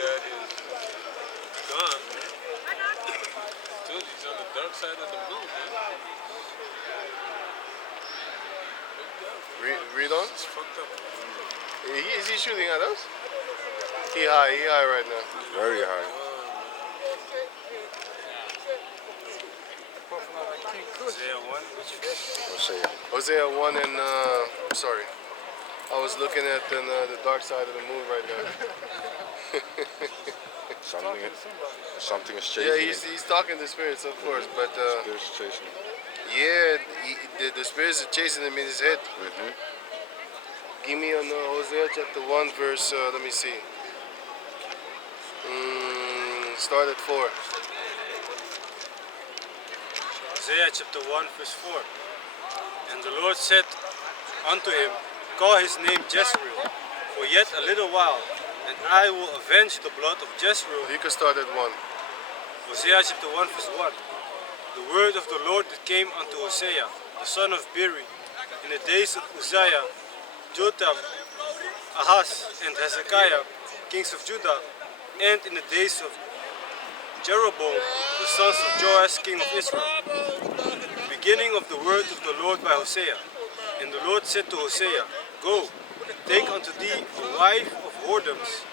God is gone, man. Still, he's on the dark side of the moon, man. Read on. It's fucked up. Is he shooting at us? He high right now. Very high. Isaiah 1, which Hosea 1 and sorry. I was looking at the dark side of the moon right now. Something is chasing Yeah, him. he's talking to spirits, of course, but Spirits chasing him. yeah, the spirits are chasing him in his head. Give me on Hosea chapter 1 verse, let me see. Start at 4. Isaiah chapter 1 verse 4. And the Lord said unto him, Call his name Jezreel, for yet a little while, and I will avenge the blood of Jezreel. You can start at 1. Hosea chapter 1 verse 1. The word of the Lord that came unto Hosea, the son of Beeri, in the days of Uzziah, Jotham, Ahaz, and Hezekiah, kings of Judah, and in the days of Jeroboam, the sons of Joash, king of Israel. Beginning of the word of the Lord by Hosea. And the Lord said to Hosea, Go, take unto thee a wife of whoredoms,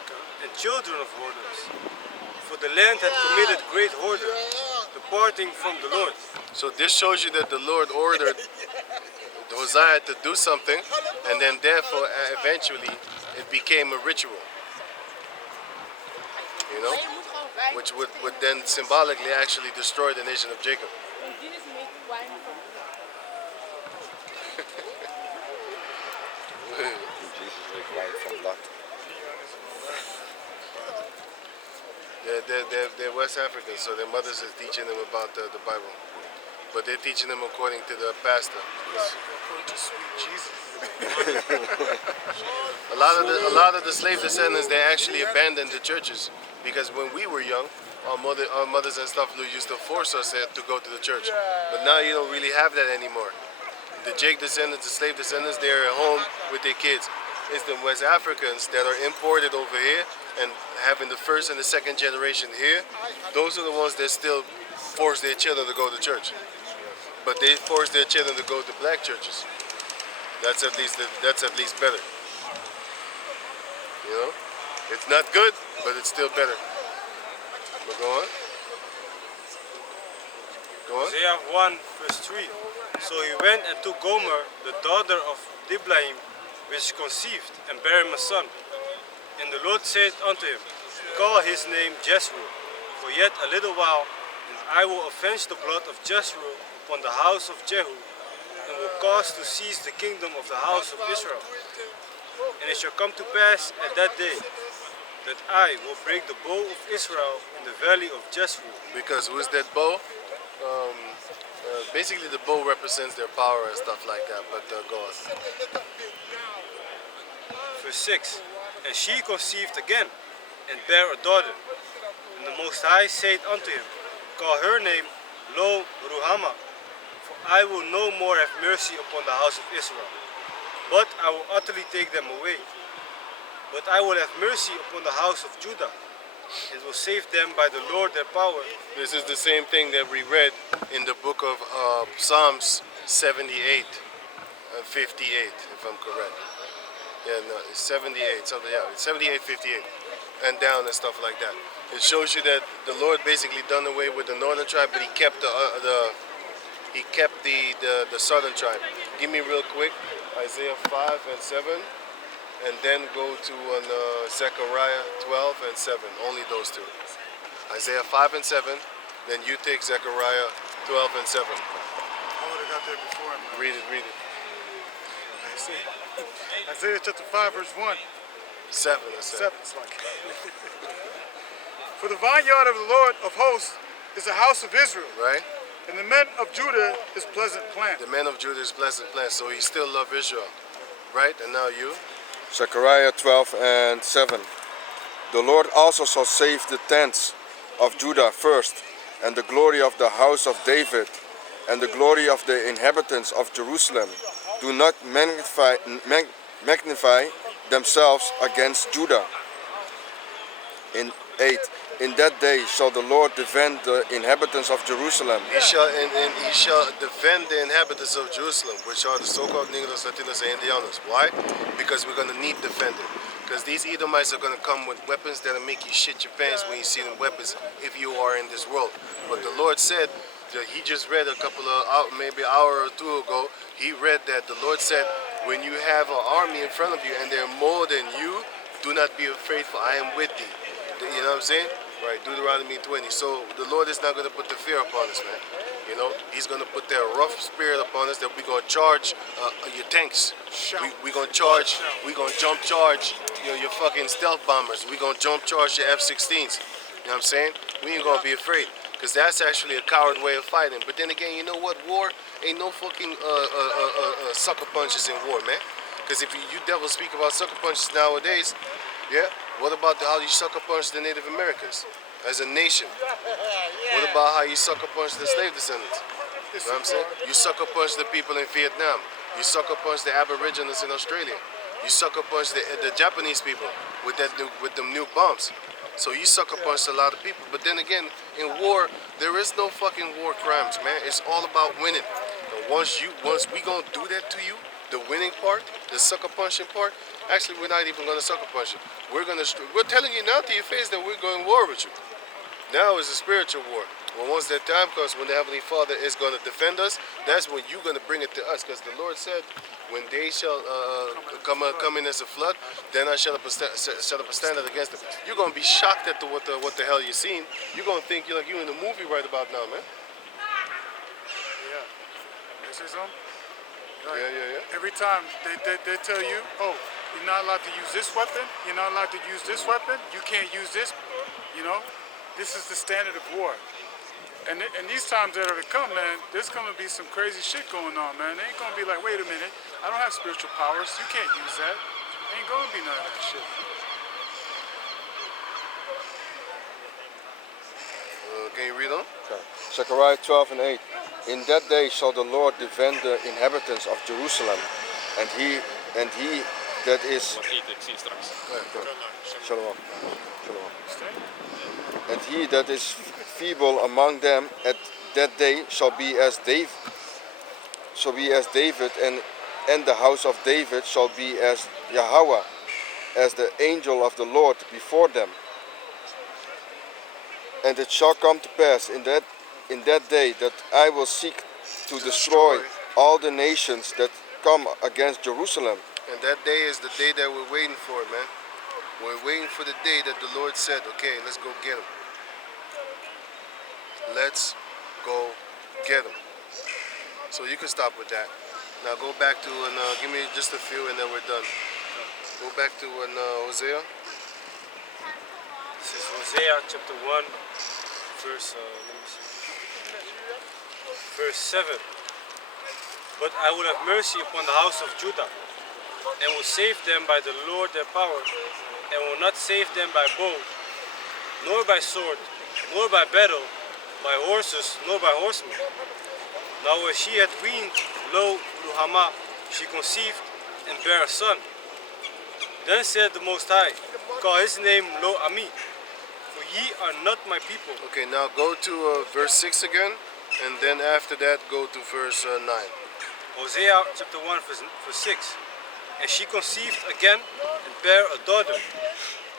and children of whoredoms. For the land had committed great whoredom, departing from the Lord. So this shows you that the Lord ordered Hosea to do something, and then therefore eventually it became a ritual. You know? Which would then symbolically actually destroy the nation of Jacob. Jesus make wine from blood. They're West Africans, so their mothers are teaching them about the Bible. But they're teaching them according to the pastor. according to sweet Jesus. A lot of the slave descendants, they actually abandoned the churches, because when we were young, our mothers and stuff used to force us to go to the church. But now you don't really have that anymore. The Jake descendants, the slave descendants, they're at home with their kids. It's the West Africans that are imported over here and having the first and the second generation here. Those are the ones that still force their children to go to church. But they force their children to go to black churches. That's at least better. You know, it's not good, but it's still better. But go on. Go on. Isaiah 1 verse 3. So he went and took Gomer, the daughter of Diblaim, which conceived, and bare him a son. And the Lord said unto him, Call his name Jezreel, for yet a little while, and I will avenge the blood of Jezreel upon the house of Jehu, and will cause to cease the kingdom of the house of Israel. And it shall come to pass at that day, that I will break the bow of Israel in the valley of Jezreel. Because who is that bow? Basically the bow represents their power and stuff like that, but go on. Verse 6. And she conceived again, and bare a daughter. And the Most High said unto him, Call her name Lo Ruhamah, for I will no more have mercy upon the house of Israel, but I will utterly take them away. But I will have mercy upon the house of Judah, and will save them by the Lord their power. This is the same thing that we read in the book of Psalms 78 and 58, if I'm correct. Yeah, no, it's 78, something, yeah, it's 78, 58, and down and stuff like that. It shows you that the Lord basically done away with the northern tribe, but he kept the southern tribe. Give me real quick, Isaiah 5 and 7. And then go to Zechariah 12 and 7. Only those two. Isaiah 5 and 7. Then you take Zechariah 12 and 7. I would have got there before him. Read it, read it. Isaiah chapter 5 verse 1. 7 and 7. 7. It's like For the vineyard of the Lord of hosts is the house of Israel. Right? And the men of Judah is pleasant plant. The men of Judah is pleasant plant. So he still loved Israel. Right? And now you? Zechariah 12 and 7. The Lord also shall save the tents of Judah first, and the glory of the house of David, and the glory of the inhabitants of Jerusalem. Do not magnify themselves against Judah. In 8. In that day shall the Lord defend the inhabitants of Jerusalem. And he shall defend the inhabitants of Jerusalem, which are the so-called Negros, Latinos, and Indianos. Why? Because we're going to need defending. Because these Edomites are going to come with weapons that'll make you shit your pants when you see them weapons if you are in this world. But the Lord said, that he just read a couple of, maybe an hour or two ago, he read that the Lord said, when you have an army in front of you and they're more than you, do not be afraid, for I am with thee. You know what I'm saying? Right, Deuteronomy 20. So the Lord is not going to put the fear upon us, man. You know, he's going to put that rough spirit upon us that we're going to charge your tanks. We're going to charge, we're going to jump charge your fucking stealth bombers. We're going to jump charge your F-16s. You know what I'm saying? We ain't going to be afraid. Because that's actually a coward way of fighting. But then again, you know what? War ain't no fucking sucker punches in war, man. Because if you devils speak about sucker punches nowadays, yeah, what about how you sucker punch the Native Americans as a nation? What about how you sucker punch the slave descendants? You know what I'm saying? You sucker punch the people in Vietnam. You sucker punch the Aborigines in Australia. You sucker punch the Japanese people with them new bombs. So you sucker punch a lot of people. But then again, in war, there is no fucking war crimes, man. It's all about winning. And once we gonna do that to you, the winning part, the sucker punching part, actually we're not even gonna sucker punch you. We're telling you now to your face that we're going to war with you. Now is a spiritual war. Well, once that time comes when the Heavenly Father is going to defend us, that's when you're going to bring it to us. Because the Lord said, when they shall come in as a flood, then I shall up a standard against them. You're going to be shocked at what the hell you're seeing. You're going to think you're in a movie right about now, man. Yeah. You say something? Like, Yeah. every time they tell you, oh, you're not allowed to use this weapon, you're not allowed to use this weapon, you can't use this, you know? This is the standard of war. And these times that are to come, man, there's going to be some crazy shit going on, man. They ain't going to be like, wait a minute, I don't have spiritual powers, you can't use that. Ain't going to be none of that shit. Can you read on? Okay. Zechariah 12 and 8. In that day shall the Lord defend the inhabitants of Jerusalem, and he that is Shalom. And he that is feeble among them at that day shall be as David, and the house of David shall be as Yahweh, as the angel of the Lord before them. And it shall come to pass in that day that I will seek to destroy all the nations that come against Jerusalem. And that day is the day that we're waiting for, man. We're waiting for the day that the Lord said, okay, let's go get them. Let's go get them. So you can stop with that. Now go back to, give me just a few and then we're done. Go back to Hosea. This is Hosea chapter 1, verse 7. But I will have mercy upon the house of Judah, and will save them by the Lord their power, and will not save them by bow, nor by sword, nor by battle, by horses, nor by horsemen. Now when she had weaned, lo, Ruhamah, she conceived and bare a son. Then said the Most High, call his name Lo Ami, for ye are not my people. Okay, now go to verse 6 again, and then after that go to verse 9. Hosea chapter 1 verse 6. And she conceived again and bare a daughter.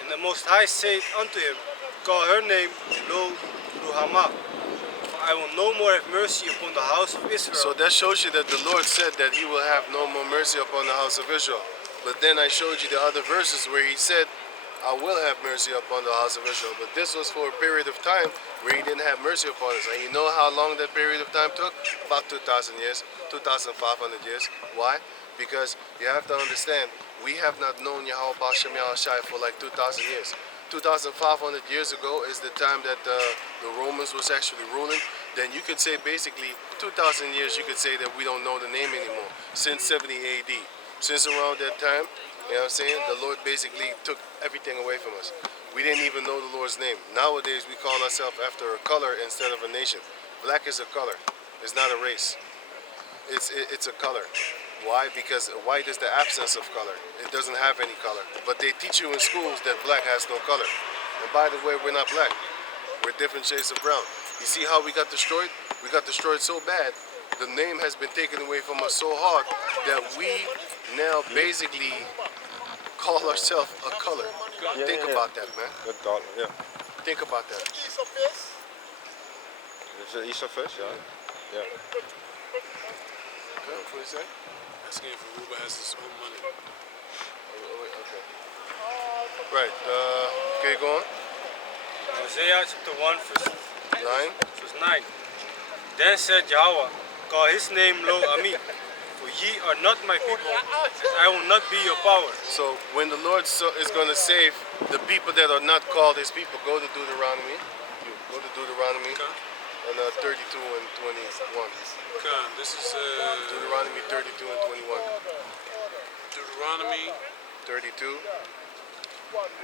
And the Most High said unto him, call her name Lo Ruhamah, for I will no more have mercy upon the house of Israel. So that shows you that the Lord said that he will have no more mercy upon the house of Israel. But then I showed you the other verses where he said, I will have mercy upon the house of Israel. But this was for a period of time where he didn't have mercy upon us. And you know how long that period of time took? About 2,000 years, 2,500 years. Why? Because you have to understand, we have not known Yahweh Bashem Yahushai for like 2,000 years. 2,500 years ago is the time that the Romans was actually ruling. Then you could say basically 2,000 years you could say that we don't know the name anymore. Since 70 AD. Since around that time, you know what I'm saying, the Lord basically took everything away from us. We didn't even know the Lord's name. Nowadays we call ourselves after a color instead of a nation. Black is a color. It's not a race. It's a color. Why? Because white is the absence of color. It doesn't have any color. But they teach you in schools that black has no color. And by the way, we're not black. We're different shades of brown. You see how we got destroyed? We got destroyed so bad. The name has been taken away from us so hard that we now basically call ourselves a color. Think about that, man. Good God, yeah. Think about that. It's an Easter fish, yeah. Yeah. Okay, what do you say? Asking if Aruba has his own money. Okay. Right. Okay, go on. Hosea chapter 1 verse 9. 9. Then said Yahweh, call his name Lo Ami, for ye are not my people, and I will not be your power. So when the Lord is going to save the people that are not called his people, go to Deuteronomy. Go to Deuteronomy. Okay. And 32 and 21. Okay, this is Deuteronomy 32 and 21. Deuteronomy 32,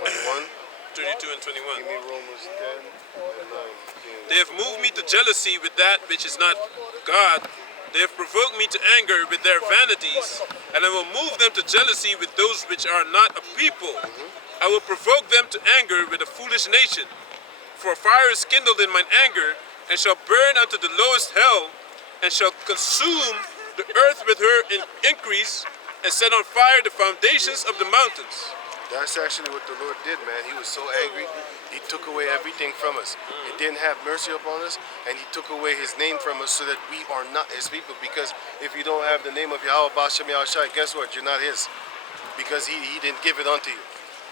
21. 32 and 21. Give me Romans 10 and 9. They have moved me to jealousy with that which is not God. They have provoked me to anger with their vanities, and I will move them to jealousy with those which are not a people. I will provoke them to anger with a foolish nation. For a fire is kindled in mine anger, and shall burn unto the lowest hell, and shall consume the earth with her increase, and set on fire the foundations of the mountains. That's actually what the Lord did, man. He was so angry, he took away everything from us. He didn't have mercy upon us, and he took away his name from us so that we are not his people. Because if you don't have the name of Yahweh Bashem Yahushai, guess what? You're not his. Because he didn't give it unto you.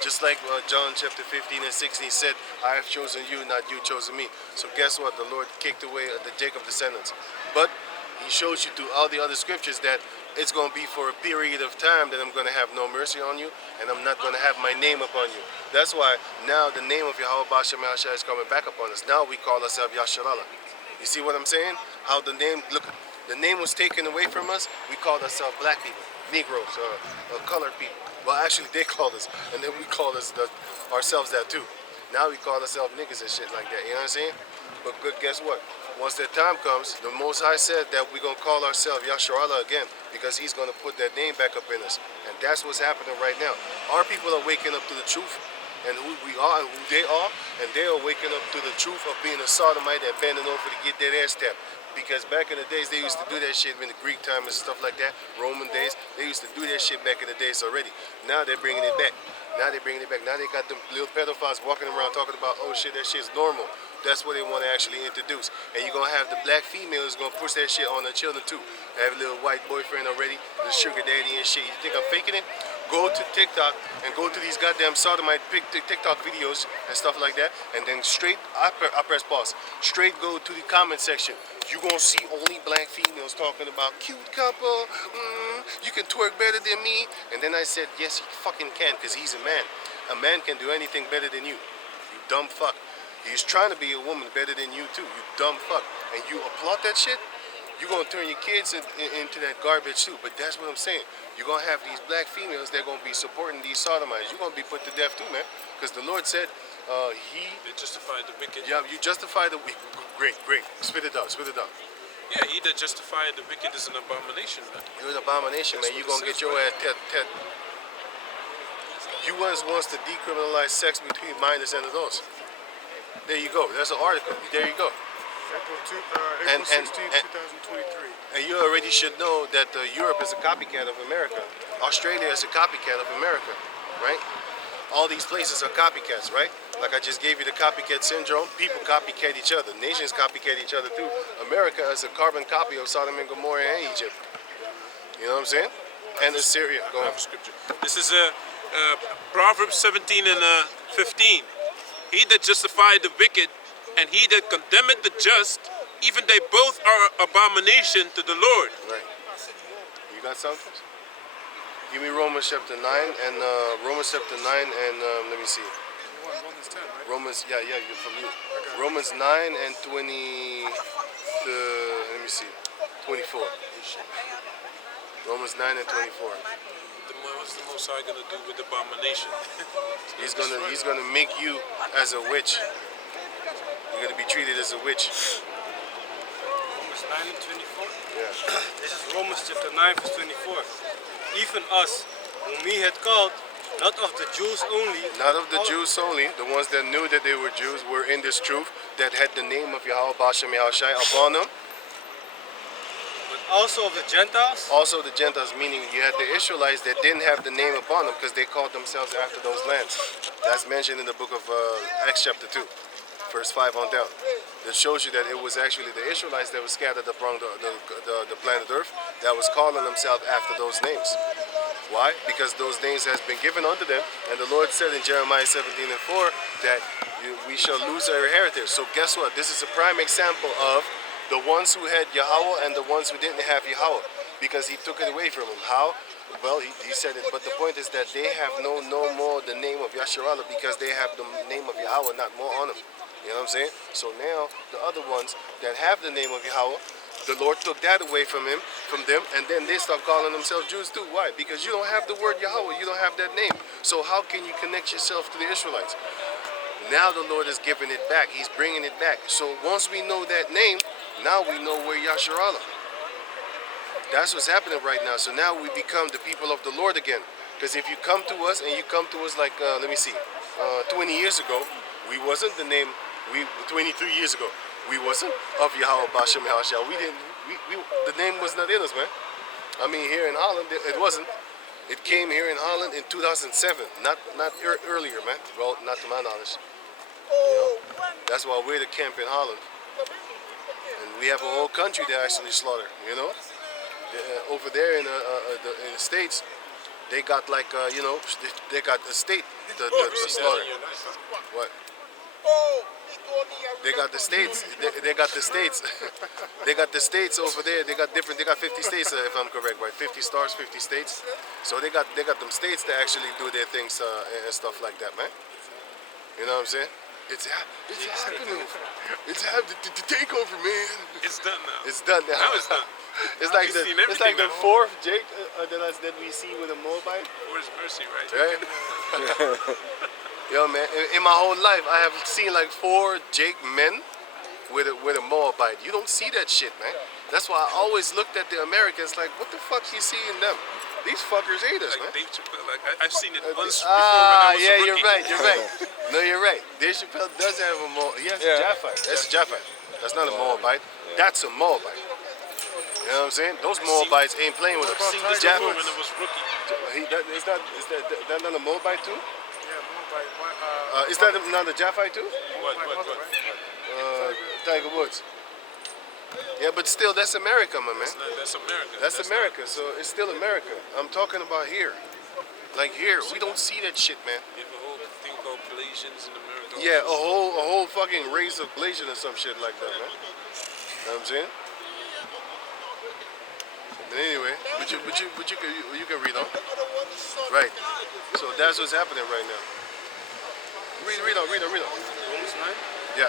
Just like John chapter 15 and 16 said, I have chosen you, not you chosen me. So guess what? The Lord kicked away the Jacob descendants. But he shows you through all the other scriptures that it's going to be for a period of time that I'm going to have no mercy on you, and I'm not going to have my name upon you. That's why now the name of Yahweh Bashem Yahushai is coming back upon us. Now we call ourselves Yasharallah. You see what I'm saying? How the name, look, the name was taken away from us. We called ourselves black people, Negroes, colored people. Well, actually they called us, and then we called ourselves that too. Now we call ourselves niggas and shit like that, you know what I'm saying? But good, guess what? Once that time comes, the Most High said that we're going to call ourselves Yasharallah again, because he's going to put that name back up in us. And that's what's happening right now. Our people are waking up to the truth and who we are and who they are, and they are waking up to the truth of being a sodomite and bending over to get that ass tapped. Because back in the days, they used to do that shit in the Greek time and stuff like that, Roman days, they used to do that shit back in the days already. Now they're bringing it back. Now they're bringing it back. Now they got them little pedophiles walking around talking about, oh shit, that shit's normal. That's what they want to actually introduce. And you're going to have the black females going to push that shit on their children too. They have a little white boyfriend already, the sugar daddy and shit. You think I'm faking it? Go to TikTok and go to these goddamn sodomite TikTok videos and stuff like that. And then straight, I press pause, straight go to the comment section. You're going to see only black females talking about cute couple, you can twerk better than me. And then I said, yes, he fucking can, because he's a man. A man can do anything better than you. You dumb fuck. He's trying to be a woman better than you too, you dumb fuck. And you applaud that shit, you're going to turn your kids into that garbage too. But that's what I'm saying. You're going to have these black females, they're going to be supporting these sodomites. You're going to be put to death too, man. Because the Lord said, They justified the wicked. yeah, you justify the wicked. Great. Spit it out, spit it out. Yeah, he that justified the wicked is an abomination, man. You're an abomination, man. You're going to get your ass tet. You wants to decriminalize sex between minors and adults. There you go. That's an article. There you go. April 16, And- 2023. And you already should know that Europe is a copycat of America. Australia is a copycat of America, right? All these places are copycats, right? Like I just gave you the copycat syndrome. People copycat each other. Nations copycat each other too. America is a carbon copy of Sodom and Gomorrah and Egypt. You know what I'm saying? And Assyria. Go I on. have a scripture. This is Proverbs 17 and 15. He that justified the wicked and he that condemneth the just, even they both are abomination to the Lord. Right. You got something? Give me Romans chapter 9 and let me see. You want Romans 10, right? Romans, yeah, you're from you. Romans 9 and 20, let me see, 24. Romans 9 and 24. What's the Most High gonna do with abomination? He's gonna make you as a witch. You're gonna be treated as a witch. Romans 9 and 24. Yeah. This is Romans chapter 9 verse 24. Even us, whom he had called, Not of the Jews only. Not of the Jews only, the ones that knew that they were Jews were in this truth, that had the name of Yahweh Bashem Yahushai upon them. But also of the Gentiles. Also the Gentiles, meaning you had the Israelites that didn't have the name upon them because they called themselves after those lands. That's mentioned in the book of Acts chapter 2, verse 5 on down. That shows you that it was actually the Israelites that were scattered upon the planet Earth that was calling themselves after those names. Why? Because those names has been given unto them, and the Lord said in Jeremiah 17:4 that we shall lose our heritage. So guess what? This is a prime example of the ones who had Yahweh and the ones who didn't have Yahweh, because he took it away from them. How? Well, he said it, but the point is that they have no more the name of Yasharallah because they have the name of Yahweh not more on them. You know what I'm saying? So now the other ones that have the name of Yahweh, the Lord took that away from them, and then they stopped calling themselves Jews too. Why? Because you don't have the word Yahweh, you don't have that name. So how can you connect yourself to the Israelites? Now the Lord is giving it back. He's bringing it back. So once we know that name, now we know where Yasharallah. That's what's happening right now. So now we become the people of the Lord again. Because if you come to us, and you come to us like, 20 years ago, we wasn't the name, 23 years ago, we wasn't of Yahweh Bashem Yahushua. The name was not in us, man. I mean, here in Holland, it wasn't. It came here in Holland in 2007, not earlier, man. Well, not to my knowledge. You know? That's why we're the camp in Holland. And we have a whole country they actually slaughter, you know? Over there in the States, they got like, they got the state, the slaughter. What? They got the states. They got the states. They got the states over there. They got 50 states, if I'm correct, right? 50 stars, 50 states. So they got them states to actually do their things and stuff like that, man. You know what I'm saying? It's happening. It's happening. The takeover, man. It's done now. It's done now. Now it's done. It's like the now. fourth Jake that we see with a Moabite. Where's mercy, right? Right? Yo, man, in my whole life, I have seen like 4 Jake men with a Moabite. You don't see that shit, man. That's why I always looked at the Americans like, what the fuck you see in them? These fuckers hate us, Like man. Dave Chappelle, like I've seen it once before when I was a rookie. You're right. No, you're right. Dave Chappelle does have a Moabite. Yes, Yeah. Japhite. That's a Japhite. That's not a Moabite. That's a Moabite. You know what I'm saying? Those Moabites ain't playing with us. I've seen this before when I was rookie. Is that not a Moabite too? Yeah, Moabite. Is that not a Japhite too? What? Tiger Woods. Yeah, but still, that's America, my man. That's America. That's America, so it's still America. I'm talking about here. Like here, we don't see that shit, man. You have a whole thing called Galatians in America. Yeah, a whole fucking race of Galatians or some shit like that, man. You know what I'm saying? But anyway, but you can read on. Right. So that's what's happening right now. Read on. Romans 9. Yeah.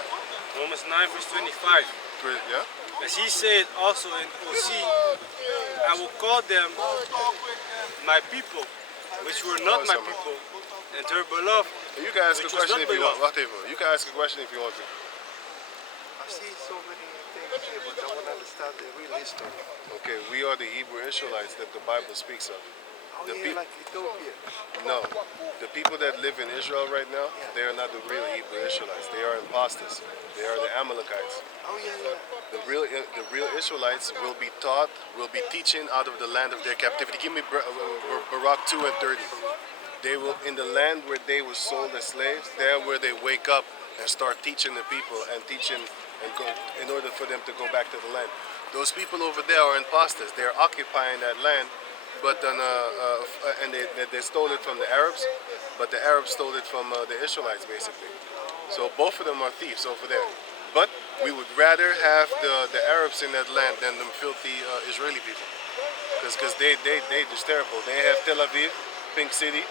Romans 9 verse 25. Yeah. As he said also in OC, I will call them my people, which were not my people, and their beloved. You can ask a Which was question not if you want. beloved. Whatever. You can ask a question if you want to. I see so many things here, but I want to understand the real history. Okay, we are the Hebrew Israelites that the Bible speaks of. Oh, The yeah, like Ethiopia. No, the people that live in Israel right now, they are not the real Hebrew Israelites. They are imposters. They are the Amalekites. Oh, yeah. The real Israelites will be taught, will be teaching out of the land of their captivity. Give me Barak 2 and 30. They will, in the land where they were sold as slaves, there where they wake up and start teaching the people and teaching and go in order for them to go back to the land. Those people over there are imposters. They're occupying that land, but then, and they stole it from the Arabs, but the Arabs stole it from the Israelites basically. So both of them are thieves over there. But we would rather have the Arabs in that land than them filthy Israeli people, because they just terrible. They have Tel Aviv, Pink City.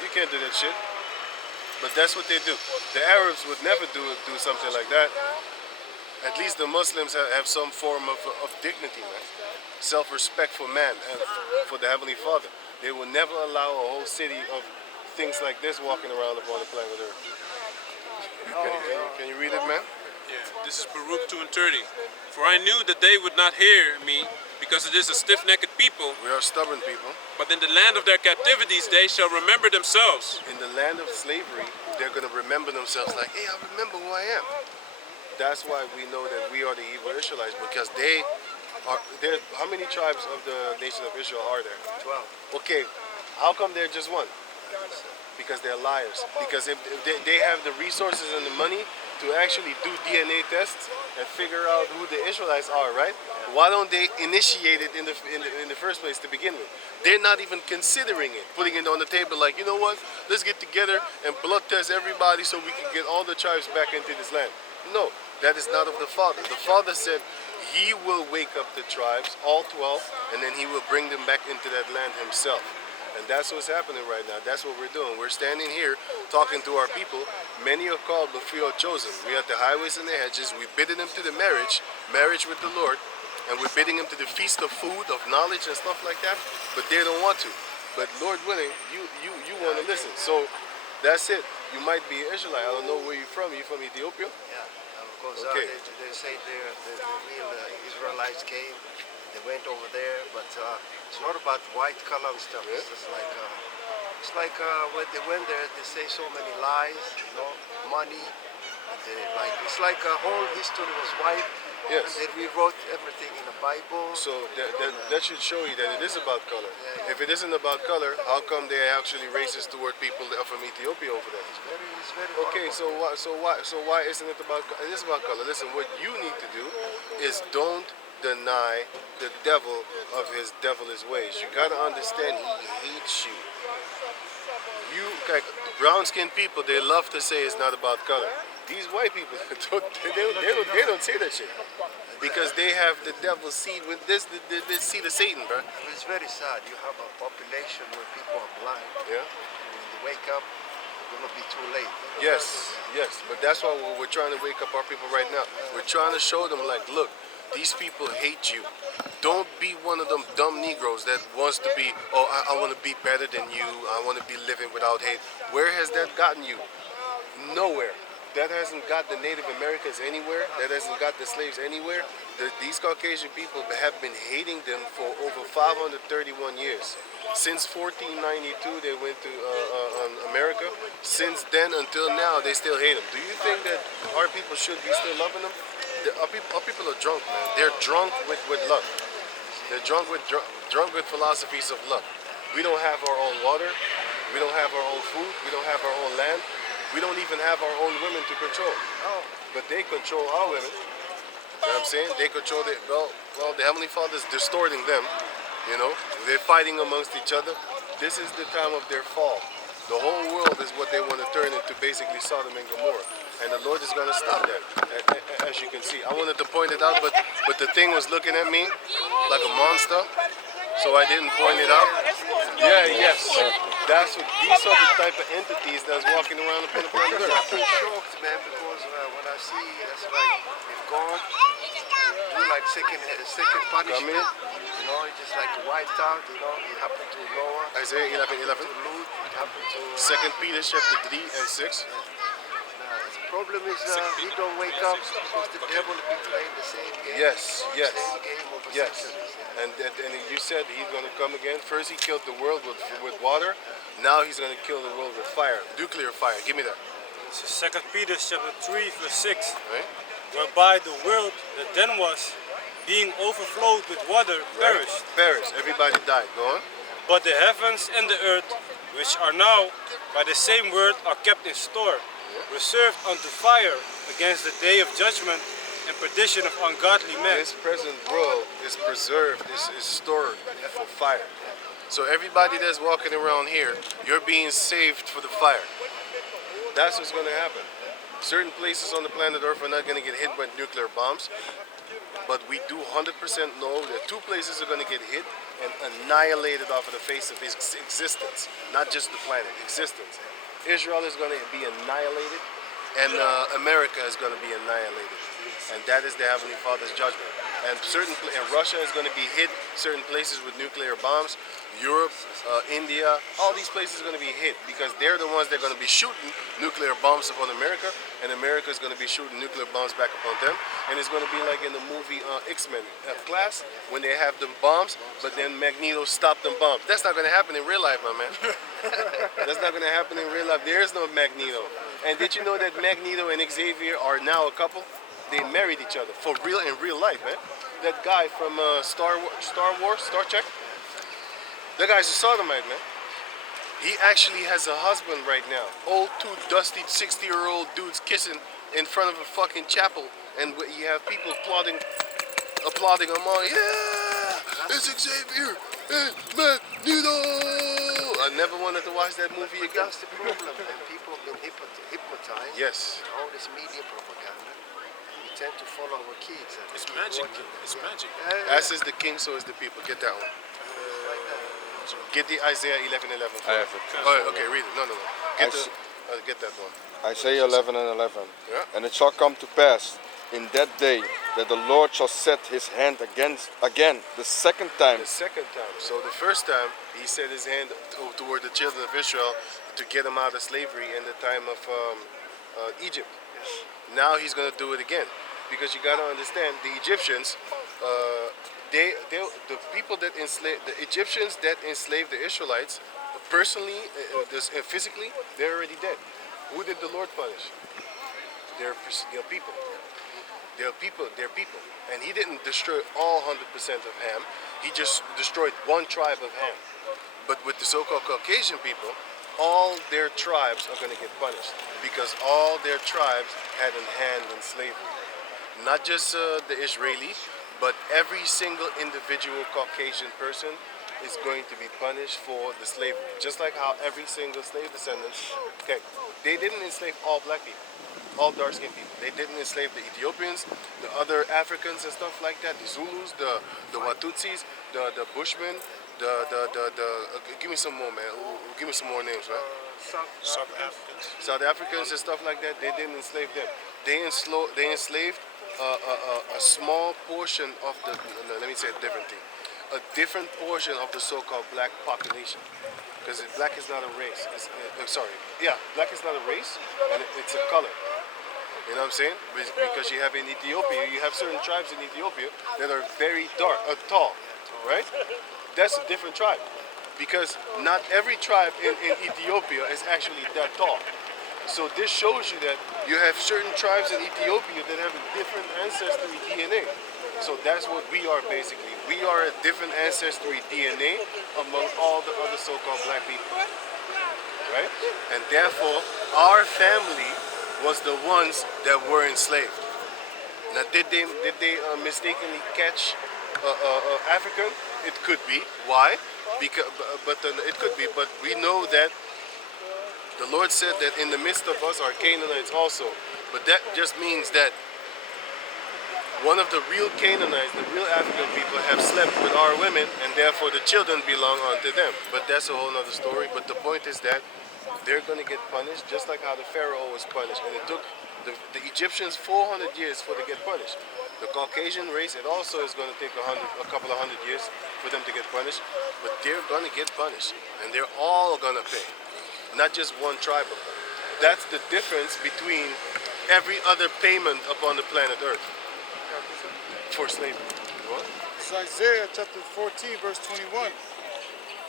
You can't do that shit. But that's what they do. The Arabs would never do something like that. At least the Muslims have some form of dignity, man. Self-respect for man and for the Heavenly Father. They will never allow a whole city of things like this walking around upon the planet Earth. Can you read it, man? Yeah, this is Baruch 2 and 30. For I knew that they would not hear me because it is a stiff-necked people. We are stubborn people. But in the land of their captivities, they shall remember themselves. In the land of slavery, they're going to remember themselves like, hey, I remember who I am. That's why we know that we are the Hebrew Israelites, because they are there. How many tribes of the nation of Israel are there? 12. Okay, how come they're just one? Because they're liars. Because if they have the resources and the money to actually do DNA tests and figure out who the Israelites are, right? Why don't they initiate it in the first place to begin with? They're not even considering it, putting it on the table like, you know what? Let's get together and blood test everybody so we can get all the tribes back into this land. No, that is not of the Father. The Father said he will wake up the tribes, all 12, and then he will bring them back into that land himself. And that's what's happening right now. That's what we're doing. We're standing here talking to our people. Many are called, but few are chosen. We are at the highways and the hedges. We bidding them to the marriage with the Lord. And we're bidding them to the feast of food, of knowledge and stuff like that. But they don't want to. But Lord willing, you want to listen. So that's it. You might be an Israelite. I don't know where you're from. You from Ethiopia? Yeah, of course. Okay. They say the real Israelites came. They went over there, but it's not about white color and stuff. Yeah. It's just like when they went there, they say so many lies, money. It's like a whole history was wiped. Yes. And then we wrote everything in the Bible. So that should show you that it is about color. Yeah. If it isn't about color, how come they're actually racist toward people that are from Ethiopia over there? It's very Okay, horrible. so why isn't it about color? It is about color. Listen, what you need to do is don't deny the devil of his devilish ways. You gotta understand he hates you. You like brown-skinned people, they love to say it's not about color. These white people, they don't say that shit because they have the devil's seed with this seed of Satan, bro. It's very sad. You have a population where people are blind. Yeah. When they wake up, it's gonna be too late. Yes. But that's why we're trying to wake up our people right now. We're trying to show them like, look, these people hate you. Don't be one of them dumb Negroes that wants to be, I want to be better than you. I want to be living without hate. Where has that gotten you? Nowhere. That hasn't got the Native Americans anywhere. That hasn't got the slaves anywhere. These Caucasian people have been hating them for over 531 years. Since 1492, they went to America. Since then until now, they still hate them. Do you think that our people should be still loving them? Our people are drunk, man. They're drunk with love. They're drunk with philosophies of love. We don't have our own water. We don't have our own food. We don't have our own land. We don't even have our own women to control. Oh. But they control our women. You know what I'm saying? They control the Heavenly Father's distorting them. They're fighting amongst each other. This is the time of their fall. The whole world is what they want to turn into basically Sodom and Gomorrah. And the Lord is going to stop that, as you can see. I wanted to point it out, but the thing was looking at me like a monster, so I didn't point it out. Yes. These are the type of entities that's walking around upon the planet Earth. I've been shocked, man, because when I see that's like if God do like second punishment, it just like wiped out. It happened to Noah. Isaiah 11:11. To Lut. It happened to 2 Peter chapter 3 and 6. The problem is we don't wake up because the devil has been playing the same game. Yes. Same game over centuries. And you said he's going to come again. First he killed the world with water. Now he's going to kill the world with fire, nuclear fire. Give me that. This is 2 Peter chapter 3 verse 6. Right? Whereby the world that then was, being overflowed with water, perished. Perished. Everybody died. Go on. But the heavens and the earth, which are now by the same word, are kept in store, reserved unto fire against the day of judgment and perdition of ungodly men. This present world is preserved, is stored for fire. So everybody that's walking around here, you're being saved for the fire. That's what's going to happen. Certain places on the planet Earth are not going to get hit by nuclear bombs, but we do 100% know that 2 places are going to get hit and annihilated off of the face of existence, not just the planet, existence. Israel is going to be annihilated, and America is going to be annihilated. And that is the Heavenly Father's judgment. And Russia is going to be hit certain places with nuclear bombs. Europe, India, all these places are going to be hit because they're the ones that are going to be shooting nuclear bombs upon America, and America is going to be shooting nuclear bombs back upon them. And it's going to be like in the movie X-Men class when they have them bombs, but then Magneto stopped them bombs. That's not going to happen in real life, my man. That's not going to happen in real life. There is no Magneto. And did you know that Magneto and Xavier are now a couple? They married each other for real in real life, man. That guy from Star Trek. That guy's a sodomite, man. He actually has a husband right now. Old, two dusty 60-year-old dudes kissing in front of a fucking chapel, and you have people applauding him all. Yeah, it's Xavier and Magneto. I never wanted to watch that movie again. That's the problem, and people have been hypnotized. Yes. All this media propaganda. We tend to follow our kids. And It's keep magic. watching. It's magic. As is the king, so is the people. Get that one. Get the Isaiah 11:11. I have it. Oh, okay, read it. No. Get that one. Isaiah 11:11. Yeah. And it shall come to pass in that day that the Lord shall set his hand again the second time. The second time. So the first time he set his hand toward the children of Israel to get them out of slavery in the time of Egypt. Now he's going to do it again, because you got to understand the Egyptians. The people that enslaved the Egyptians that enslaved the Israelites, personally, physically, they're already dead. Who did the Lord punish? Their people. Their people. And he didn't destroy all 100% of Ham. He just destroyed one tribe of Ham. But with the so-called Caucasian people, all their tribes are going to get punished because all their tribes had a hand in slavery. Not just the Israeli, but every single individual Caucasian person is going to be punished for the slavery. Just like how every single slave descendant, okay, they didn't enslave all black people, all dark-skinned people. They didn't enslave the Ethiopians, the other Africans and stuff like that, the Zulus, the Watutsis, the Bushmen, give me some more, man. Give me some more names, right? South Africans. South Africans and stuff like that, they didn't enslave them. They enslaved a small portion of the, let me say a different thing, a different portion of the so-called black population. Because black is not a race. Black is not a race, and it's a color. You know what I'm saying? Because you have in Ethiopia, you have certain tribes in Ethiopia that are very tall, right? That's a different tribe. Because not every tribe in Ethiopia is actually that tall. So this shows you that you have certain tribes in Ethiopia that have a different ancestry DNA. So that's what we are basically. We are a different ancestry DNA among all the other so-called black people. Right? And therefore, our family was the ones that were enslaved. Now, did they mistakenly catch African? It could be. Why? Because, it could be. But we know that the Lord said that in the midst of us are Canaanites also. But that just means that one of the real Canaanites, the real African people, have slept with our women, and therefore the children belong unto them. But that's a whole other story. But the point is that they're going to get punished just like how the Pharaoh was punished. And it took the Egyptians 400 years for to get punished. The Caucasian race, it also is going to take a couple of hundred years for them to get punished. But they're going to get punished. And they're all going to pay. Not just one tribe of them. That's the difference between every other payment upon the planet Earth for slavery. What? It's Isaiah chapter 14, verse 21.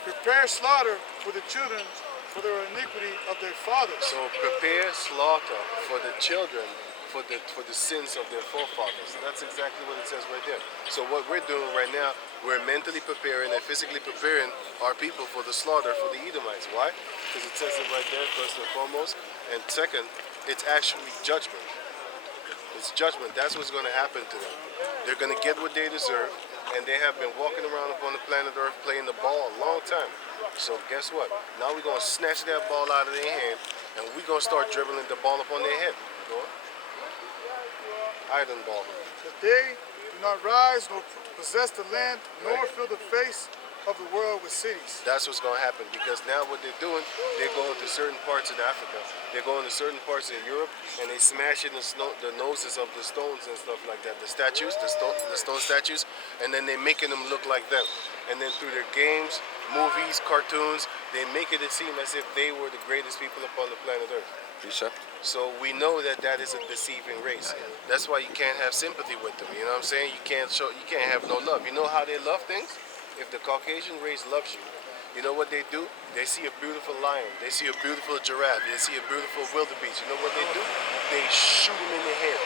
Prepare slaughter for the children for their iniquity of their fathers. So prepare slaughter for the children for the sins of their forefathers. That's exactly what it says right there. So what we're doing right now, we're mentally preparing and physically preparing our people for the slaughter for the Edomites. Why? Because it says it right there, first and foremost. And second, it's actually judgment. It's judgment. That's what's going to happen to them. They're going to get what they deserve, and they have been walking around upon the planet Earth playing the ball a long time. So guess what? Now we're going to snatch that ball out of their hand, and we're going to start dribbling the ball upon their head. Go on. Iron ball. That they do not rise nor possess the land, nor fill the face of the world with cities. That's what's going to happen, because now what they're doing, they're going to certain parts of Africa, they're going to certain parts of Europe, and they smashing the noses of the stones and stuff like that, the statues, the stone statues, and then they're making them look like them. And then through their games, movies, cartoons, they make it seem as if they were the greatest people upon the planet Earth. So we know that that is a deceiving race. That's why you can't have sympathy with them. You know what I'm saying? You can't have no love. You know how they love things? If the Caucasian race loves you, you know what they do? They see a beautiful lion, they see a beautiful giraffe, they see a beautiful wildebeest. You know what they do? They shoot them in the head,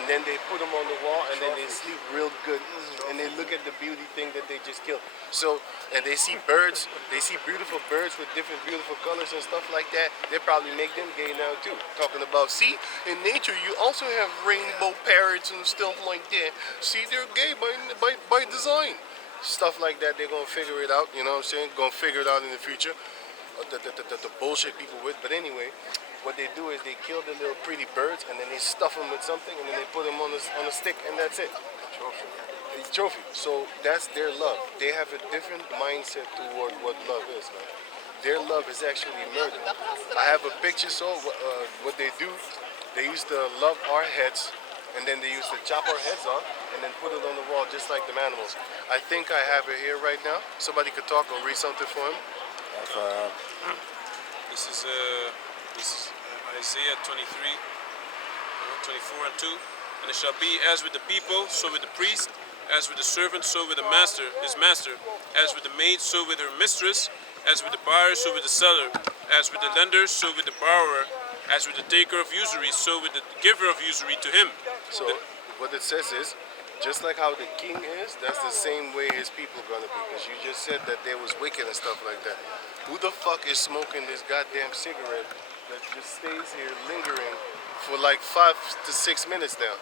and then they put them on the wall, and then they sleep real good, and they look at the beauty thing that they just killed. So, and they see birds, they see beautiful birds with different beautiful colors and stuff like that. They probably make them gay now too. Talking about, see, in nature you also have rainbow parrots and stuff like that. See, they're gay by design. Stuff like that, they're gonna figure it out, you know what I'm saying? Gonna figure it out in the future. The bullshit people with. But anyway, what they do is they kill the little pretty birds, and then they stuff them with something, and then they put them on a stick, and that's it. A trophy. So that's their love. They have a different mindset toward what love is, man. Their love is actually murder. I have a picture, so what they do, they used to love our heads, and then they used to chop our heads off and then put it on the wall just like the animals. I think I have it here right now. Somebody could talk or read something for him. This is Isaiah 23, 24 and 2. And it shall be as with the people, so with the priest, as with the servant, so with the master, his master, as with the maid, so with her mistress, as with the buyer, so with the seller, as with the lender, so with the borrower, as with the taker of usury, so with the giver of usury to him. So what it says is, just like how the king is, that's the same way his people are gonna be. Because you just said that they was wicked and stuff like that. Who the fuck is smoking this goddamn cigarette that just stays here lingering for like 5 to 6 minutes now?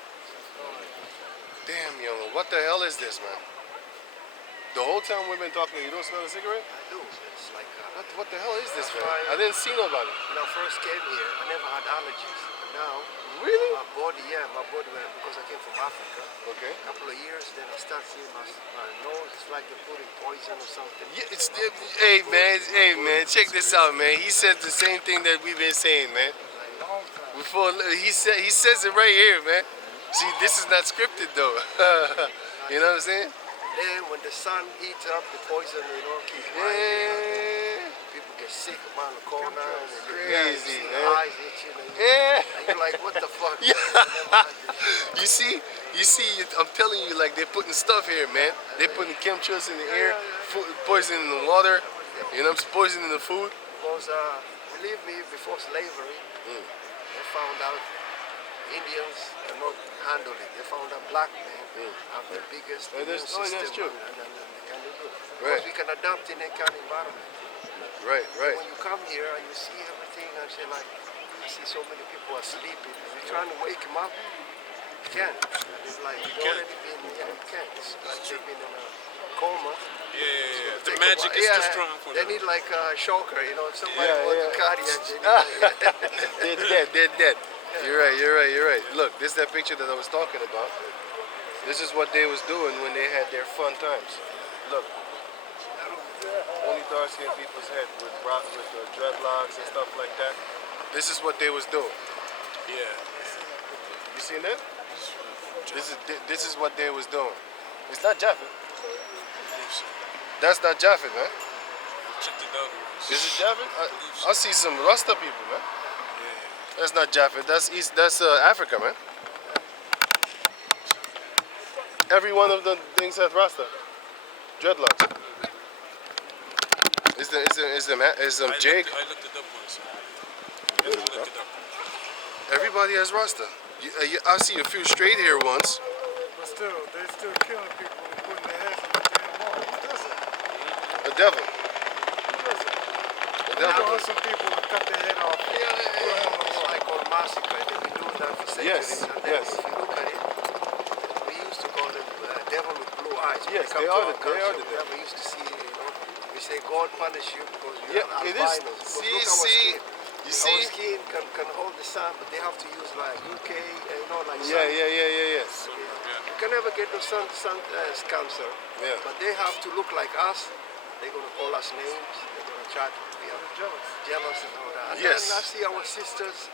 Damn, young, what the hell is this, man? The whole time we've been talking, you don't smell a cigarette? I do. It's like What the hell is this, man? why- I didn't see nobody. when I first came here, I never had allergies. But now, Really? my body, because I came from Africa. Okay. A couple of years, then I start feeling my nose. It's like they're putting poison or something. Yeah, hey man, check this out, man. He says the same thing that we've been saying, man. Before he says it right here, man. See, this is not scripted though. You know what I'm saying? Then when the sun heats up, the poison, keeps rising. Yeah. People get sick around the corner. And Crazy, see man. the eyes itching. And Yeah. you're like, what the fuck? Yeah. Man? I never had this shit. You see, I'm telling you, like they're putting stuff here, man. They're putting chemtrails in the air, poison in the water, you know, poison in the food. Because, believe me, before slavery, they found out Indians cannot handle it. They found out black men have the biggest Oh, immune that's system. true. And they can do it. Right. Because we can adapt in any kind of environment. Right. When you come here and you see everything and say like, I see so many people are sleeping. And you're trying to wake them up. You can't. It's like you've already been, you can't. It's like they've been in a coma. Yeah. The Take magic a is while. too strong for They them. need like a shocker, somebody Yeah, wants yeah. to cardiac. They're dead. You're right. Look, this is that picture that I was talking about. This is what they was doing when they had their fun times. Look. Only dark skinned people's head with dreadlocks and stuff like that. This is what they was doing. Yeah. You seen that? This is what they was doing. It's not Japheth. That's not Japheth, man. Checked it out. This is Japheth. I see some Rasta people, man. That's not Japheth. That's Africa, man. Every one of the things has Rasta. Dreadlocks. Is Jake? I looked it up once. I looked it up. Everybody has Rasta. I see a few straight hair ones. But still, they're still killing people and putting their heads on the damn wall. Who does it? The devil. Who does it? The There devil. are some people who cut their head off. It's like on massacre. They've been doing that for centuries. Yes, And then yes. if you look at it, we used to call them devil with blue eyes. When Yes, come they to are our the culture, devil. We used to see, we say God punish you because you Yeah, are it is. albinos. Because See, look our see, skin. you Our see? skin can hold the sun, but they have to use like UK, like Yeah. sun. You can never get the sun cancer, Yeah. but they have to look like us they're going to call us names. They're going to try to be jealous and all that. And Yes. then I see our sisters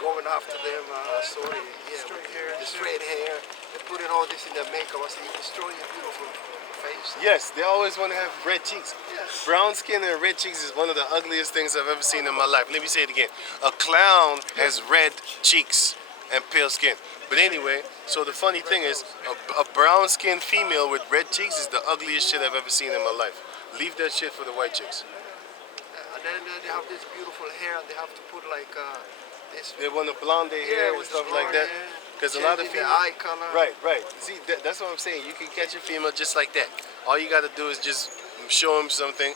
going after them. Sorry, yeah, the straight hair. They're putting all this in their makeup. I say, you destroy your beautiful face. Yes, they always want to have red cheeks. Yes. Brown skin and red cheeks is one of the ugliest things I've ever seen in my life. Let me say it again. A clown has red cheeks and pale skin. But anyway, so the funny thing is, a brown skinned female with red cheeks is the ugliest shit I've ever seen in my life. Leave that shit for the white chicks. And then they have this beautiful hair. They have to put like this. They want to blonde their hair and with stuff blonde like that. hair, Because a lot of changing females. the eye color. Right. See, that's what I'm saying. You can catch a female just like that. All you got to do is just show them something,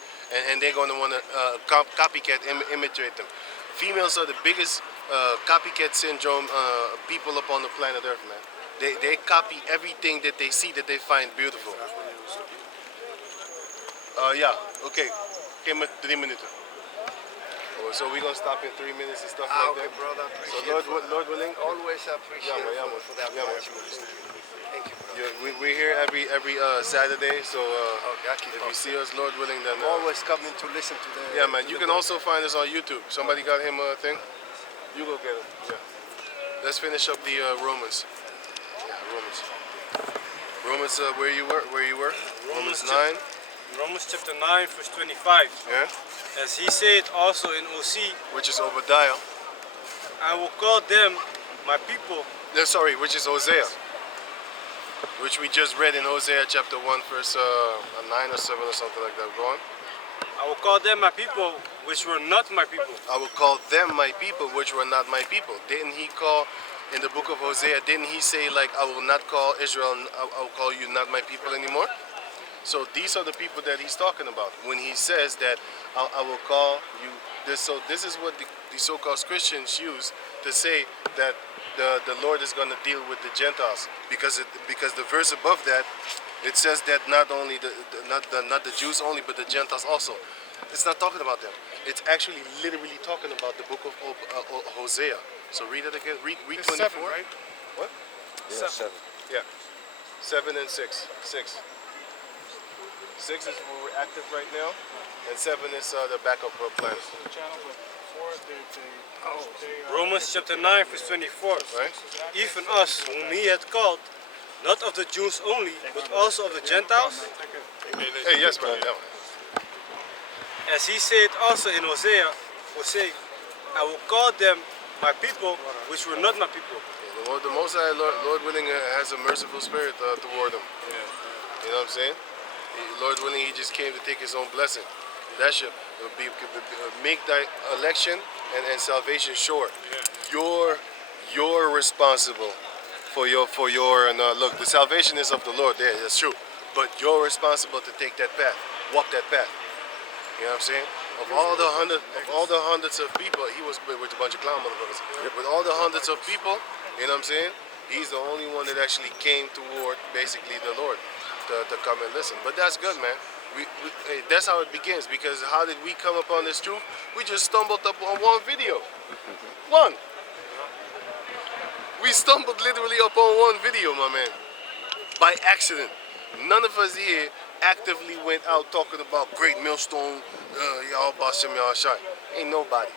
and they're going to want to copycat, imitate them. Females are the biggest copycat syndrome people up on the planet Earth, man. They copy everything that they see that they find beautiful. Yeah, okay. Okay, 3 minutes. Oh, so we're going to stop in 3 minutes and stuff like Okay, that? brother. So Appreciate Lord willing, always appreciate Yeah, man. for that Yeah, man. much. Thank you, brother. yeah, we're here every Saturday, so keep if up. you see us, Lord willing, then... Always coming to listen to the. yeah, man. to You the can word. also find us on YouTube. Somebody got him a thing? You go get it. Yeah. Let's finish up the Romans. Yeah, Romans. Romans, where you were? Romans 9. Romans chapter 9, verse 25. Yeah. As he said also in OC, Which is Obadiah. I will call them my people. Sorry, which is Hosea. Which we just read in Hosea chapter 1, verse 9 or 7 or something like that. Go on. I will call them my people, which were not my people. I will call them my people, which were not my people. Didn't he call, in the book of Hosea, didn't he say, like, I will not call Israel, I will call you not my people anymore? So these are the people that he's talking about. When he says that, I will call you this. So this is what the so-called Christians use to say that the Lord is going to deal with the Gentiles. Because the verse above that, it says that not only not the Jews only, but the Gentiles also. It's not talking about them. It's actually literally talking about the book of Hosea. So read it again. Read It's 24. 7, right? What? Yeah, 7. Yeah. 7 and 6. 6. 6 is where we're active right now, and 7 is the backup plan. The channel, but 4, they Romans chapter 9, verse 24. Right? Even us, whom he had called, not of the Jews only, but also of the Gentiles, Hey, yes, brother. Yeah. as he said also in Hosea, I will call them my people, which were not my people. The Most High, Lord willing, has a merciful spirit toward them. You know what I'm saying? Lord willing, he just came to take his own blessing. That should make thy election and salvation sure. You're responsible for your and look, the salvation is of the Lord. There, that's true. But you're responsible to take that path, walk that path. You know what I'm saying? Of all the hundreds of people, he was with a bunch of clown motherfuckers. With all the hundreds of people, you know what I'm saying? He's the only one that actually came toward basically the Lord to come and listen. But that's good, man. Hey, that's how it begins. Because how did we come upon this truth? We just stumbled up on one video. One. We stumbled literally upon one video, my man. By accident. None of us here actively went out talking about Great Millstone, Yahweh Bashem Yahashai. Ain't nobody.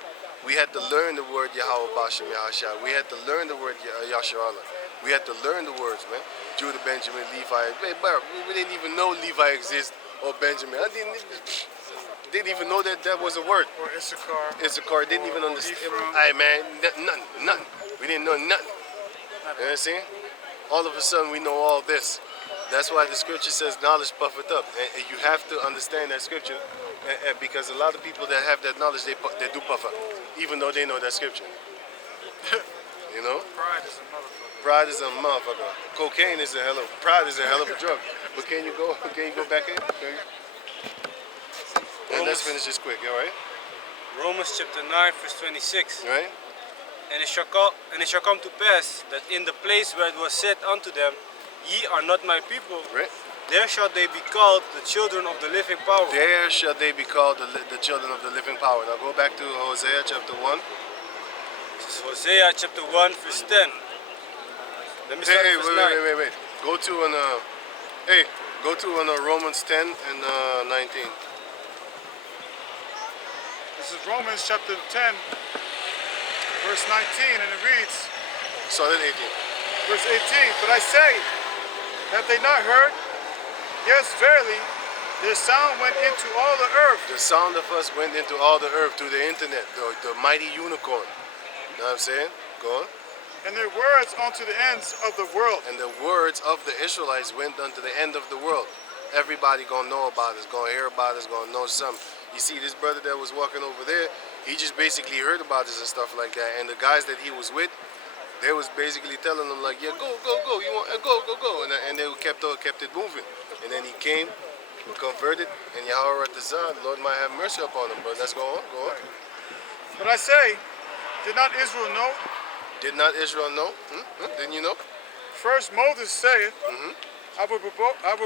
We had to learn the word Yahweh Bashem Yahashai. We had to learn the word Yasharallah. We had to learn the words, man. Judah, Benjamin, Levi. We didn't even know Levi exists or Benjamin. I didn't even know that was a word. or Issachar. Issachar didn't even understand. Ephraim. Hey, man, nothing. We didn't know nothing. You know what I'm saying? All of a sudden, we know all this. That's why the scripture says knowledge puffeth up. And you have to understand that scripture because a lot of people that have that knowledge, they do puff up, even though they know that scripture. You know? Pride is a motherfucker. Pride is a motherfucker. Cocaine is pride is a hell of a drug. But can you go back in? And let's finish this quick, all right? Romans chapter 9, verse 26. All right? And it shall come to pass that in the place where it was said unto them, Ye are not my people, Right? there shall they be called the children of the living power. There shall they be called the children of the living power. Now go back to Hosea chapter 1. This is Hosea chapter 1, verse 10. Let me start Hey, with verse 9. wait. Go to Romans 10 and 19. This is Romans chapter 10, verse 19, and it reads, Start at 18. verse 18, but I say, have they not heard? Yes, verily, their sound went into all the earth. The sound of us went into all the earth through the internet, the mighty unicorn. You know what I'm saying? Go on. And their words unto the ends of the world. And the words of the Israelites went unto the end of the world. Everybody gonna know about us, gonna hear about us, gonna know something. You see, this brother that was walking over there, he just basically heard about us and stuff like that. And the guys that he was with, they was basically telling him like, yeah, go, you want, go. And they kept it moving. And then he came, converted, and Yahweh Ratazah, Lord might have mercy upon him. But let's go on. But I say, did not Israel know? Did not Israel know? Didn't you know? First Moses saith, I will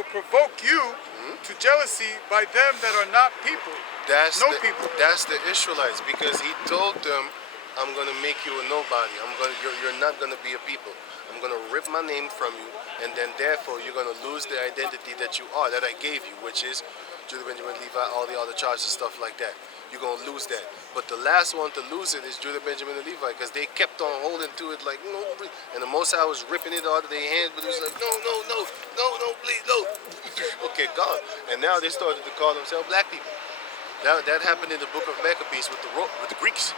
provoke you to jealousy by them that are not people. That's people. the Israelites, because he told them, I'm gonna make you a nobody. You're not gonna be a people. I'm gonna rip my name from you, and then therefore you're gonna lose the identity that you are, that I gave you, which is Judah, Benjamin, Levi, all the other tribes and stuff like that. You're gonna lose that. But the last one to lose it is Judah, Benjamin, and Levi, because they kept on holding to it like, no, and the Most High was ripping it out of their hands, but it was like, no, please, no. Okay, gone. And now they started to call themselves black people. That happened in the book of Maccabees with the Greeks.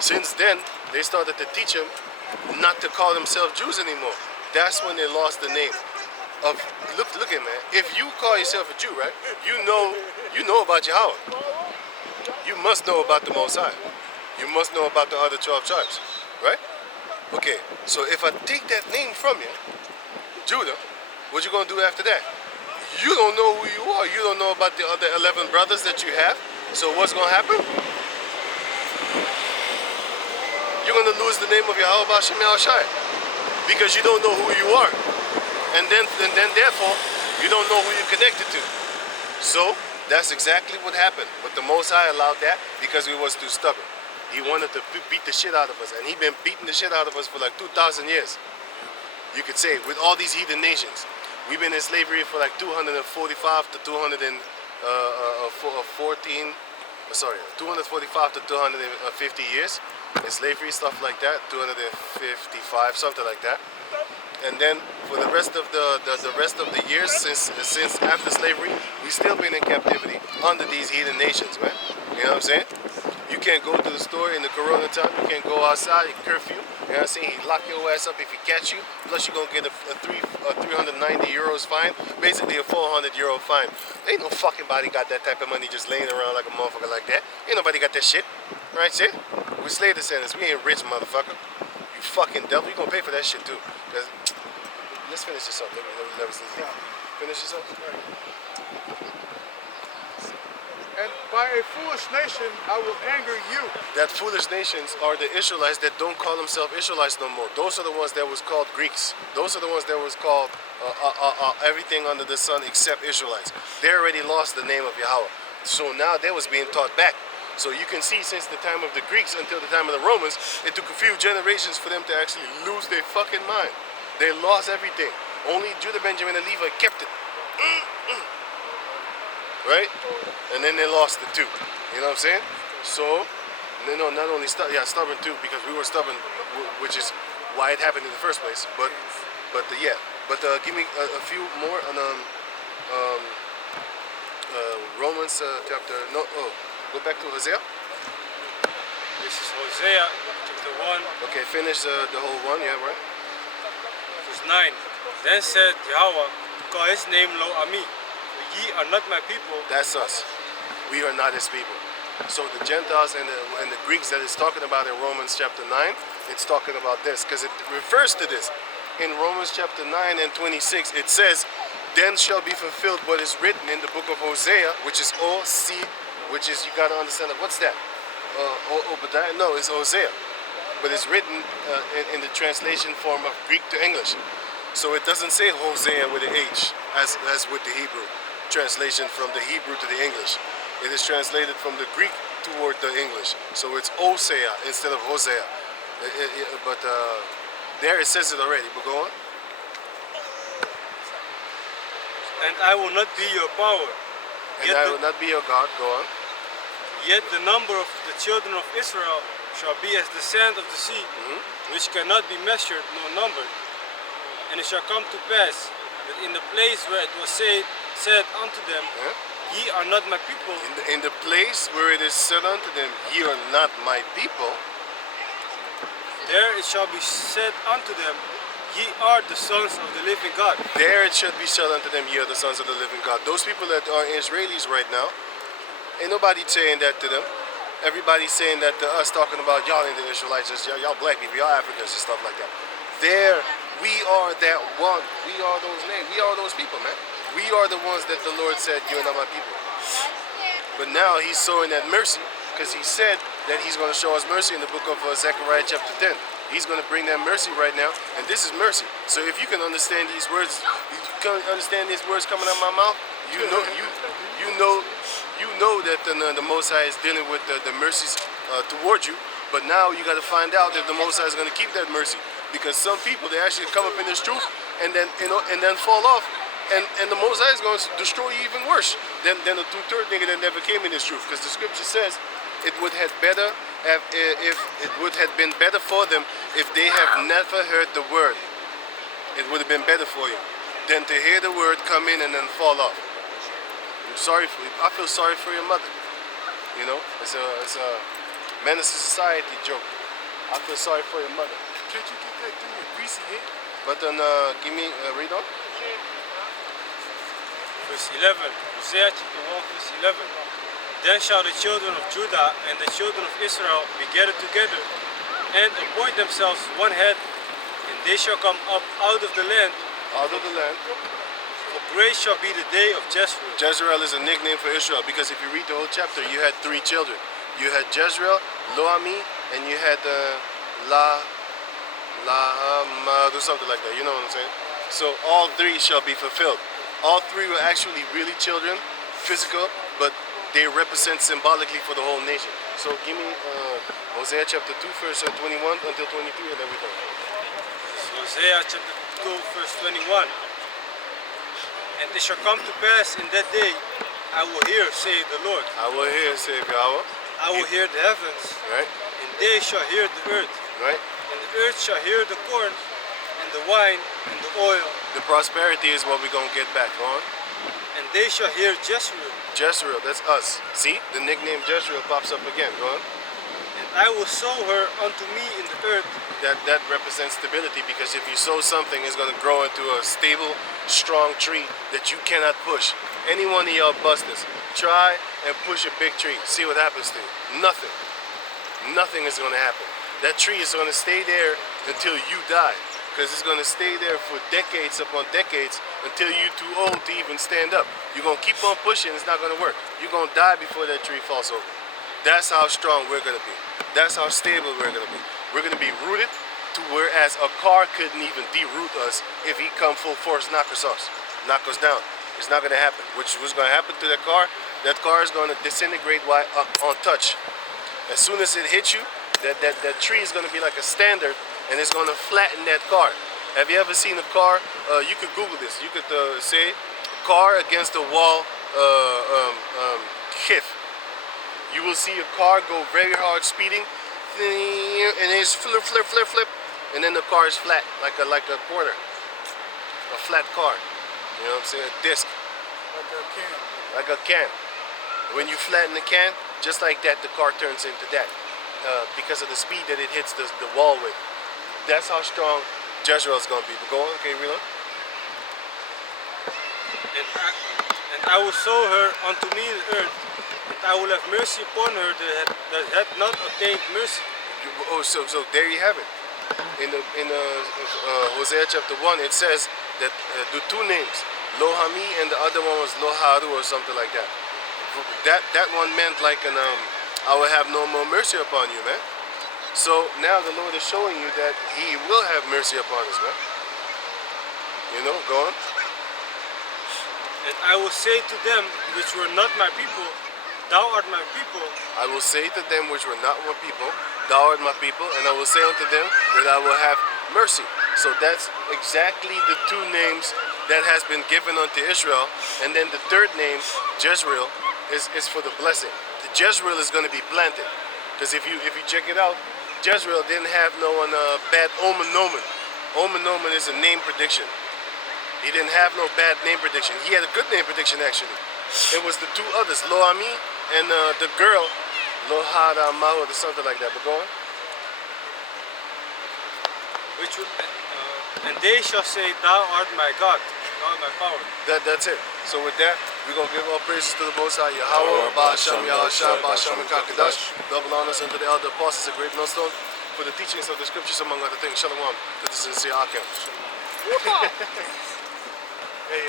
Since then, they started to teach them not to call themselves Jews anymore. That's when they lost the name of, look at man, if you call yourself a Jew, right, you know about Yahweh. You must know about the Most High. You must know about the other 12 tribes, right? Okay, so if I take that name from you, Judah, what you gonna do after that? You don't know who you are. You don't know about the other 11 brothers that you have. So what's gonna happen? You're gonna lose the name of Yahweh B'Shem Yahushai because you don't know who you are, and then therefore you don't know who you're connected to. So that's exactly what happened. But the Most High allowed that because we was too stubborn. He wanted to beat the shit out of us, and he been beating the shit out of us for like 2,000 years. You could say, with all these heathen nations. We've been in slavery for like 245 to 245 to 250 years. In slavery, stuff like that, 255, something like that. And then for the rest of the years since after slavery, we still been in captivity under these heathen nations, man. You know what I'm saying? You can't go to the store in the corona time, you can't go outside, curfew. You know what I'm saying? He lock your ass up if he catch you. Plus you're gonna get a 390 euros fine, basically a 400 euro fine. Ain't no fucking body got that type of money just laying around like a motherfucker like that. Ain't nobody got that shit. Right, shit? We slave descendants, we ain't rich, motherfucker. You fucking devil, you gonna pay for that shit too. Let's finish this up. Let us finish this up. And by a foolish nation I will anger you. That foolish nations are the Israelites that don't call themselves Israelites no more. Those are the ones that was called Greeks. Those are the ones that was called everything under the sun except Israelites. They already lost the name of Yahweh. So now they was being taught back. So you can see since the time of the Greeks until the time of the Romans, it took a few generations for them to actually lose their fucking mind. They lost everything. Only Judah, Benjamin, and Levi kept it. Right? And then they lost it too. You know what I'm saying? So, no, not only stubborn too, because we were stubborn, which is why it happened in the first place. But give me a few more on Romans chapter. Go back to Hosea. This is Hosea chapter 1. Okay, finish the whole one. Yeah, right. Verse 9. Then said Yahweh, call his name Lo Ami. Ye are not my people. That's us. We are not his people. So the Gentiles and the Greeks that it's talking about in Romans chapter 9, it's talking about this because it refers to this. In Romans chapter 9 and 26, it says, then shall be fulfilled what is written in the book of Hosea, which is O-C, which is, you got to understand, what's that? Obadiah? No, it's Hosea. But it's written in the translation form of Greek to English. So it doesn't say Hosea with an H, as with the Hebrew. Translation from the Hebrew to the English. It is translated from the Greek toward the English. So it's Osea instead of Hosea. But there it says it already, but go on. And I will not be your power. And I will not be your God, go on. Yet the number of the children of Israel shall be as the sand of the sea, which cannot be measured nor numbered. And it shall come to pass that in the place where it was said unto them, Ye are not my people, In the place where it is said unto them, ye are not my people, there it shall be said unto them, Ye are the sons of the living God. there it should be said unto them, ye are the sons of the living God. Those people that are Israelis right now, ain't nobody saying that to them. Everybody's saying that to us, talking about y'all ain't the Israelites, just y'all black people, y'all Africans and stuff like that. There, we are that one. We are those names. We are those people, man. We are the ones that the Lord said, you're not my people. But now he's showing that mercy, because he said that he's going to show us mercy in the book of Zechariah chapter 10. He's going to bring that mercy right now, and this is mercy. So if you can understand these words, you can understand these words coming out of my mouth, you know that the Most High is dealing with the mercies towards you. But now you got to find out that the Most High is going to keep that mercy, because some people, they actually come up in this truth and then fall off. And the Most High is going to destroy you even worse than the two-third nigga that never came in this truth. Because the scripture says it would have better if it would have been better for them if they have never heard the word. It would have been better for you than to hear the word come in and then fall off. I'm sorry for you. I feel sorry for your mother. You know, it's a menace to society joke. I feel sorry for your mother. Can't you get that through your greasy head? But then give me read on. Verse 11, Hosea chapter 1, verse 11. Then shall the children of Judah and the children of Israel be gathered together, and appoint themselves one head, and they shall come up out of the land. Out of the land. For great shall be the day of Jezreel. Jezreel is a nickname for Israel, because if you read the whole chapter, you had three children. You had Jezreel, Lo-Ami, and you had or something like that. You know what I'm saying? So all three shall be fulfilled. All three were actually really children, physical, but they represent symbolically for the whole nation. So give me Hosea chapter 2, verse 21 until 23, and then we go. So Hosea chapter 2, verse 21. And it shall come to pass in that day, I will hear, saith the Lord. I will hear, say Yahweh. I will hear the heavens, Right? and they shall hear the earth. Right? And the earth shall hear the corn, and the wine, and the oil. The prosperity is what we're going to get back on. And they shall hear Jezreel. Jezreel, that's us. See? The nickname Jezreel pops up again. Go on. And I will sow her unto me in the earth. That represents stability, because if you sow something, it's going to grow into a stable, strong tree that you cannot push. Any one of y'all busters, try and push a big tree. See what happens to you. Nothing. Nothing is going to happen. That tree is going to stay there until you die, because it's going to stay there for decades upon decades until you're too old to even stand up. You're going to keep on pushing, it's not going to work. You're going to die before that tree falls over. That's how strong we're going to be. That's how stable we're going to be. We're going to be rooted to whereas a car couldn't even deroot us if he come full force, knock us down. It's not going to happen. Which was going to happen to that car is going to disintegrate on touch. As soon as it hits you, that tree is going to be like a standard, and it's going to flatten that car. Have you ever seen a car? You could Google this. You could say car against a wall cliff. You will see a car go very hard speeding, and it's flip, and then the car is flat, like a quarter, a flat car. You know what I'm saying? A disc. Like a can. Like a can. When you flatten the can, just like that, the car turns into that, because of the speed that it hits the wall with. That's how strong Jezreel is going to be. But go on, okay, reload. And I will sow her unto me in the earth, and I will have mercy upon her that hath not obtained mercy. So there you have it. In Hosea chapter 1, it says that the two names, Lo-Ami and the other one was Lo-Haru or something like that. That one meant like I will have no more mercy upon you, man. So now the Lord is showing you that He will have mercy upon us, man. You know, go on. And I will say to them which were not my people, Thou art my people. I will say to them which were not my people, Thou art my people, and I will say unto them that I will have mercy. So that's exactly the two names that has been given unto Israel. And then the third name, Jezreel, is for the blessing. The Jezreel is going to be planted. Because if you check it out, Jezreel didn't have no one bad omen nomen. Omen nomen is a name prediction. He didn't have no bad name prediction. He had a good name prediction actually. It was the two others, Lo-Ami and the girl, Lohada Mahud or something like that. But go on. Which would, and they shall say, Thou art my God, thou art my power. That's it. So with that, we're going to give all praises to the Most High Yahweh, Ba'asham Yahashai, Ba'asham Kakadash. Double honors unto the elder apostles, a great millstone, for the teachings of the scriptures, among other things. Shalom. Good to see you, Akim. Hey,